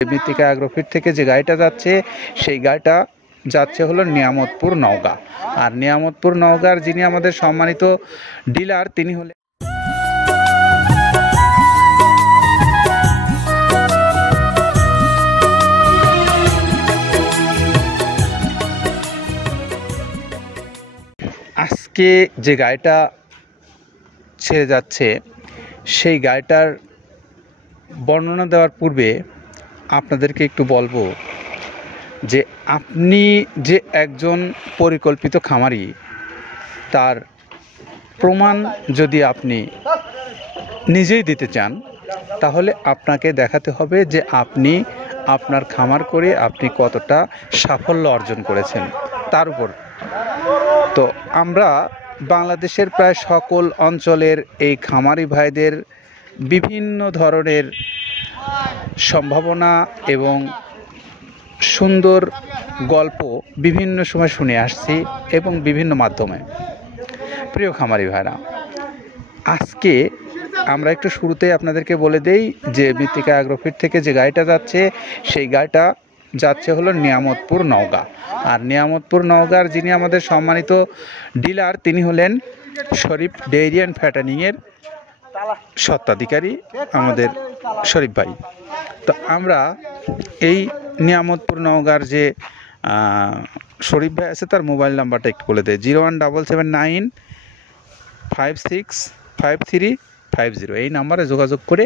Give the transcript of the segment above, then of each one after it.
মৃত্তিকা অ্যাগ্রোফিট থেকে যে গাড়িটা যাচ্ছে সেই গাড়িটা যাচ্ছে হলো নিয়ামতপুর নওগাঁ। আর নিয়ামতপুর নওগাঁর যিনি আমাদের সম্মানিত ডিলার তিনি হলেন আজকে যে গাড়িটা ছেড়ে যাচ্ছে সেই গাড়িটার বর্ণনা দেওয়ার পূর্বে আপনাদেরকে একটু বলবো যে আপনি যে একজন পরিকল্পিত খামারি তার প্রমাণ যদি আপনি নিজেই দিতে চান তাহলে আপনাকে দেখাতে হবে যে আপনি আপনার খামার করে আপনি কতটা সাফল্য অর্জন করেছেন তার উপর। তো আমরা বাংলাদেশের প্রায় সকল অঞ্চলের এই খামারি ভাইদের বিভিন্ন ধরনের সম্ভাবনা এবং সুন্দর গল্প বিভিন্ন সময় শুনে আসছি এবং বিভিন্ন মাধ্যমে। প্রিয় খামারি ভাইরা, আজকে আমরা একটু শুরুতে আপনাদেরকে বলে দেই যে মৃত্তিকা অ্যাগ্রোফিট থেকে যে গাড়িটা যাচ্ছে সেই গাড়িটা যাচ্ছে হলো নিয়ামতপুর নওগাঁ। আর নিয়ামতপুর নওগাঁর যিনি আমাদের সম্মানিত ডিলার তিনি হলেন শরীফ ডেইরি অ্যান্ড ফ্যাটানিংয়ের স্বত্বাধিকারী আমাদের শরীফ ভাই। তো আমরা এই নিয়ামতপুর নওগাঁর যে শরীফ ভাই আছে তার মোবাইল নাম্বারটা একটু বলে দেয় 01779565350। এই নাম্বারে যোগাযোগ করে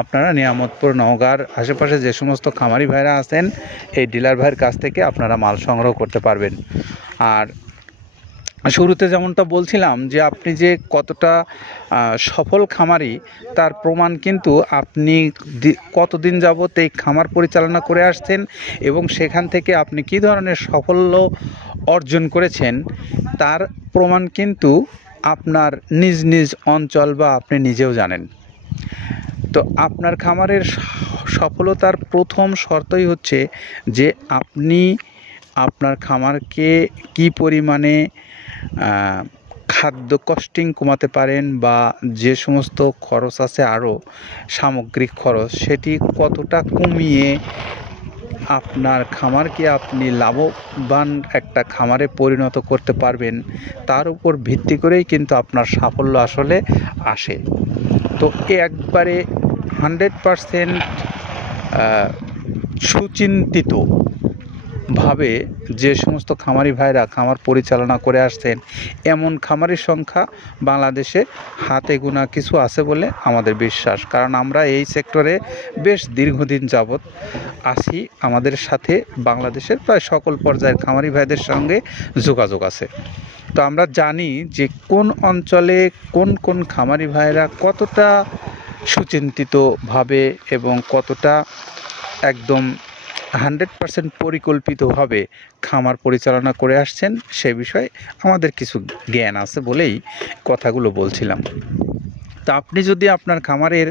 আপনারা নিয়ামতপুর নওগাঁর আশেপাশে যে সমস্ত খামারি ভাইরা আছেন এই ডিলার ভাইয়ের কাছ থেকে আপনারা মাল সংগ্রহ করতে পারবেন। আর শুরুতে যেমনটা বলছিলাম যে আপনি যে কতটা সফল খামারি তার প্রমাণ কিন্তু আপনি কতদিন যাবত এই খামার পরিচালনা করে আসছেন এবং সেখান থেকে আপনি কী ধরনের সাফল্য অর্জন করেছেন তার প্রমাণ কিন্তু আপনার নিজ নিজ অঞ্চল বা আপনি নিজেও জানেন। তো আপনার খামারের সফলতার প্রথম শর্তই হচ্ছে যে আপনি আপনার খামারকে কী পরিমাণে খাদ্য কস্টিং কমাতে পারেন বা যে সমস্ত খরচ আছে আরও সামগ্রিক খরচ সেটি কতটা কমিয়ে আপনার খামারকে আপনি লাভবান একটা খামারে পরিণত করতে পারবেন তার উপর ভিত্তি করেই কিন্তু আপনার সাফল্য আসলে আসে। তো একবারে 100% সুচিন্তিতভাবে যে সমস্ত খামারি ভাইরা খামার পরিচালনা করে আসছেন এমন খামারির সংখ্যা বাংলাদেশে হাতে গোনা কিছু আছে বলে আমাদের বিশ্বাস। কারণ আমরা এই সেক্টরে বেশ দীর্ঘদিন যাবৎ আছি, আমাদের সাথে বাংলাদেশের প্রায় সকল পর্যায়ের খামারি ভাইদের সঙ্গে যোগাযোগ আছে। তো আমরা জানি যে কোন অঞ্চলে কোন কোন খামারি ভাইরা কতটা সুচিন্তিতভাবে এবং কতটা একদম 100% পরিকল্পিতভাবে খামার পরিচালনা করে আসছেন সে বিষয়ে আমাদের কিছু জ্ঞান আছে বলেই কথাগুলো বলছিলাম। তো আপনি যদি আপনার খামারের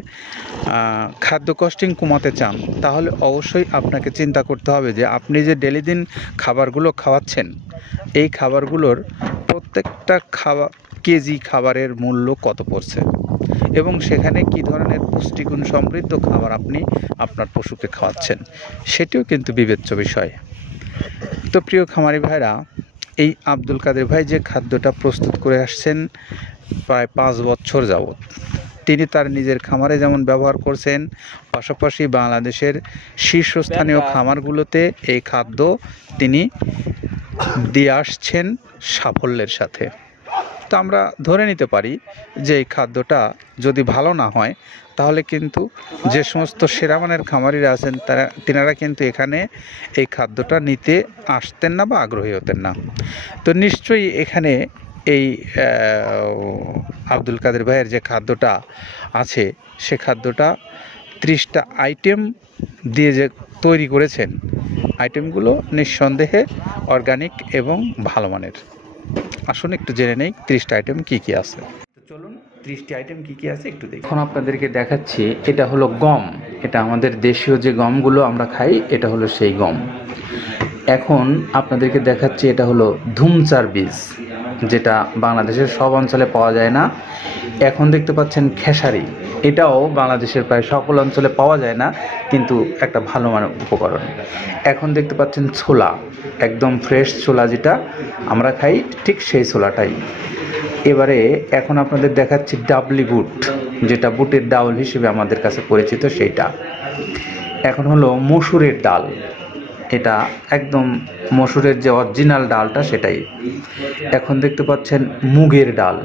খাদ্য কস্টিং কমাতে চান তাহলে অবশ্যই আপনাকে চিন্তা করতে হবে যে আপনি যে ডেলি দিন খাবারগুলো খাওয়াচ্ছেন এই খাবারগুলোর প্রত্যেকটা কেজি খাবারের মূল্য কত পড়ছে এবং সেখানে কী ধরনের পুষ্টিগুণ সমৃদ্ধ খাবার আপনি আপনার পশুকে খাওয়াচ্ছেন সেটিও কিন্তু বিবেচ্য বিষয়। তো প্রিয় খামারি ভাইরা, এই আব্দুল কাদের ভাই যে খাদ্যটা প্রস্তুত করে আসছেন প্রায় 5 বছর যাবৎ তিনি তার নিজের খামারে যেমন ব্যবহার করছেন পাশাপাশি বাংলাদেশের শীর্ষস্থানীয় খামারগুলোতে এই খাদ্য তিনি দিয়ে আসছেন সাফল্যের সাথে। তো আমরা ধরে নিতে পারি যে এই খাদ্যটা যদি ভালো না হয় তাহলে কিন্তু যে সমস্ত সেরামানের খামারিরা আছেন তিনারা কিন্তু এখানে এই খাদ্যটা নিতে আসতেন না বা আগ্রহী হতেন না। তো নিশ্চয়ই এখানে এই আব্দুল কাদের ভাইয়ের যে খাদ্যটা আছে সে খাদ্যটা 30টা আইটেম দিয়ে যে তৈরি করেছেন আইটেমগুলো নিঃসন্দেহে অর্গানিক এবং ভালো মানের। আসুন একটু জেনে নেই 30টা আইটেম কী কী আছে। চলুন 30টি আইটেম কী কী আছে একটু দেখি। এখন আপনাদেরকে দেখাচ্ছি এটা হলো গম, এটা আমাদের দেশীয় যে গমগুলো আমরা খাই এটা হলো সেই গম। এখন আপনাদেরকে দেখাচ্ছি এটা হলো ধুমচার বীজ, যেটা বাংলাদেশের সব অঞ্চলে পাওয়া যায় না। এখন দেখতে পাচ্ছেন খেসারি, এটাও বাংলাদেশের প্রায় সকল অঞ্চলে পাওয়া যায় না, কিন্তু একটা ভালো মানের উপকরণ। এখন দেখতে পাচ্ছেন ছোলা, একদম ফ্রেশ ছোলা যেটা আমরা খাই, ঠিক সেই ছোলাটাই। এবারে এখন আপনাদের দেখাচ্ছি ডাবলি বুট, যেটা বুটের ডাউল হিসেবে আমাদের কাছে পরিচিত সেইটা। এখন হলো মসুরের ডাল, এটা একদম মসুরের যে অরিজিনাল ডালটা সেটাই। এখন দেখতে পাচ্ছেন মুগের ডাল,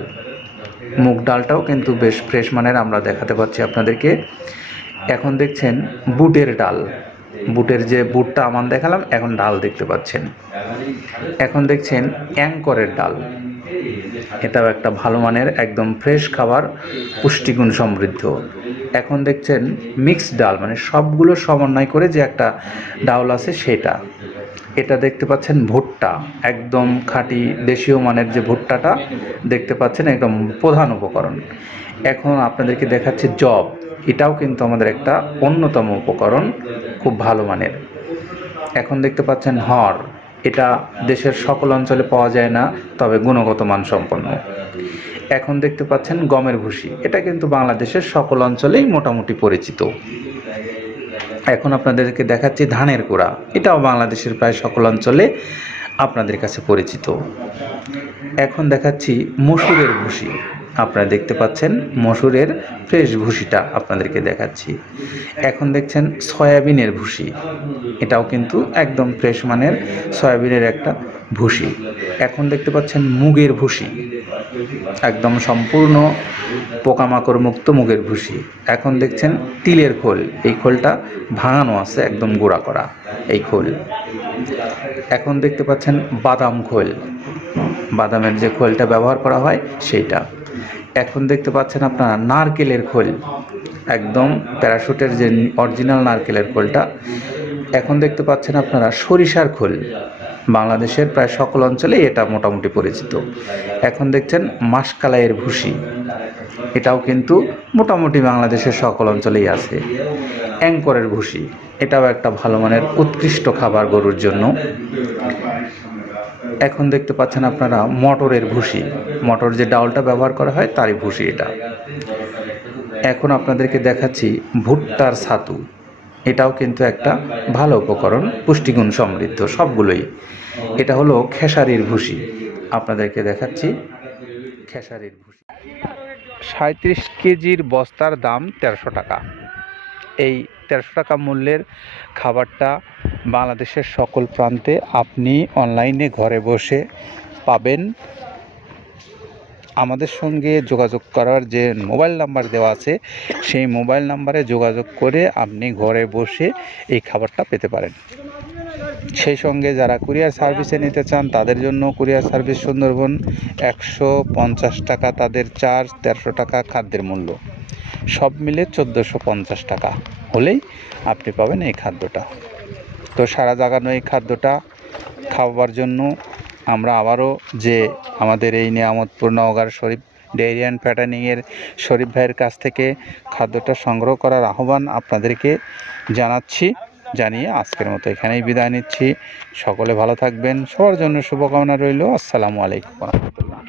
মুগ ডালটাও কিন্তু বেশ ফ্রেশ মানের আমরা দেখাতে পাচ্ছি আপনাদেরকে। এখন দেখছেন বুটের ডাল, বুটের যে বুটটা আমার দেখালাম, এখন ডাল দেখতে পাচ্ছেন। এখন দেখছেন অ্যাঙ্করের ডাল, এটাও একটা ভালো মানের একদম ফ্রেশ খাবার, পুষ্টিগুণ সমৃদ্ধ। এখন দেখছেন মিক্সড ডাল, মানে সবগুলো সমন্বয় করে যে একটা ডাল আছে সেটা। এটা দেখতে পাচ্ছেন ভুট্টা, একদম খাঁটি দেশীয় মানের যে ভুট্টাটা দেখতে পাচ্ছেন, একদম প্রধান উপকরণ। এখন আপনাদেরকে দেখাচ্ছি জব, এটাও কিন্তু আমাদের একটা অন্যতম উপকরণ, খুব ভালো মানের। এখন দেখতে পাচ্ছেন হড়, এটা দেশের সকল অঞ্চলে পাওয়া যায় না, তবে গুণগত মান সম্পন্ন। এখন দেখতে পাচ্ছেন গমের ভুসি, এটা কিন্তু বাংলাদেশের সকল অঞ্চলেই মোটামুটি পরিচিত। এখন আপনাদেরকে দেখাচ্ছি ধানের কুড়া, এটাও বাংলাদেশের প্রায় সকল অঞ্চলে আপনাদের কাছে পরিচিত। এখন দেখাচ্ছি মসুরের ভুসি, আপনারা দেখতে পাচ্ছেন মসুরের ফ্রেশ ভুসিটা আপনাদেরকে দেখাচ্ছি। এখন দেখছেন সয়াবিনের ভুসি, এটাও কিন্তু একদম ফ্রেশ মানের সয়াবিনের একটা ভুসি। এখন দেখতে পাচ্ছেন মুগের ভুসি, একদম সম্পূর্ণ পোকামাকড় মুক্ত মুগের ভুসি। এখন দেখছেন তিলের খোল, এই খোলটা ভাঙানো আছে, একদম গুঁড়া করা এই খোল। এখন দেখতে পাচ্ছেন বাদাম খোল, বাদামের যে খোলটা ব্যবহার করা হয় সেইটা। এখন দেখতে পাচ্ছেন আপনারা নারকেলের খোল, একদম প্যারাশুটের যে অরিজিনাল নারকেলের খোলটা। এখন দেখতে পাচ্ছেন আপনারা সরিষার খোল, বাংলাদেশের প্রায় সকল অঞ্চলেই এটা মোটামুটি পরিচিত। এখন দেখছেন মাসকালাইয়ের ভুসি, এটাও কিন্তু মোটামুটি বাংলাদেশের সকল অঞ্চলেই আছে। অ্যাঙ্করের ভুসি, এটাও একটা ভালো মানের উৎকৃষ্ট খাবার গরুর জন্য। এখন দেখতে পাচ্ছেন আপনারা মটরের ভুসি, মটর যে ডাউলটা ব্যবহার করা হয় তারই ভুসি এটা। এখন আপনাদেরকে দেখাচ্ছি ভুট্টার ছাতু, এটাও কিন্তু একটা ভালো উপকরণ, পুষ্টিগুণ সমৃদ্ধ সবগুলোই। এটা হলো খেসারির ভুসি, আপনাদেরকে দেখাচ্ছি খেসারির ভুসি। 37 কেজির বস্তার দাম 1300 টাকা। এই 1300 টাকা মূল্যের খাবারটা বাংলাদেশের সকল প্রান্তে আপনি অনলাইনে ঘরে বসে পাবেন। আমাদের সঙ্গে যোগাযোগ করার যে মোবাইল নাম্বার দেওয়া আছে, সেই মোবাইল নাম্বারে যোগাযোগ করে আপনি ঘরে বসে এই খাবারটা পেতে পারেন। সেই সঙ্গে যারা কুরিয়ার সার্ভিসে নিতে চান তাদের জন্য কুরিয়ার সার্ভিস সুন্দরবন 150 টাকা তাদের চার্জ, 1300 টাকা খাদ্যের মূল্য, সব মিলে 1450 টাকা হলেই আপনি পাবেন এই খাদ্যটা। তো সারা জাগানো এই খাদ্যটা খাওয়ার জন্য আমরা আবারও যে আমাদের এই নিয়ামতপুর নওগাঁর শরীফ ডেইরি অ্যান্ড প্যাটার্নিংয়ের শরীফ ভাইয়ের কাছ থেকে খাদ্যটা সংগ্রহ করার আহ্বান আপনাদেরকে জানাচ্ছি, জানিয়ে আজকের মতো এখানেই বিদায় নিচ্ছি। সকলে ভালো থাকবেন, সবার জন্য শুভকামনা রইল। আসসালামু আলাইকুম ওয়া রাহমাতুল্লাহ।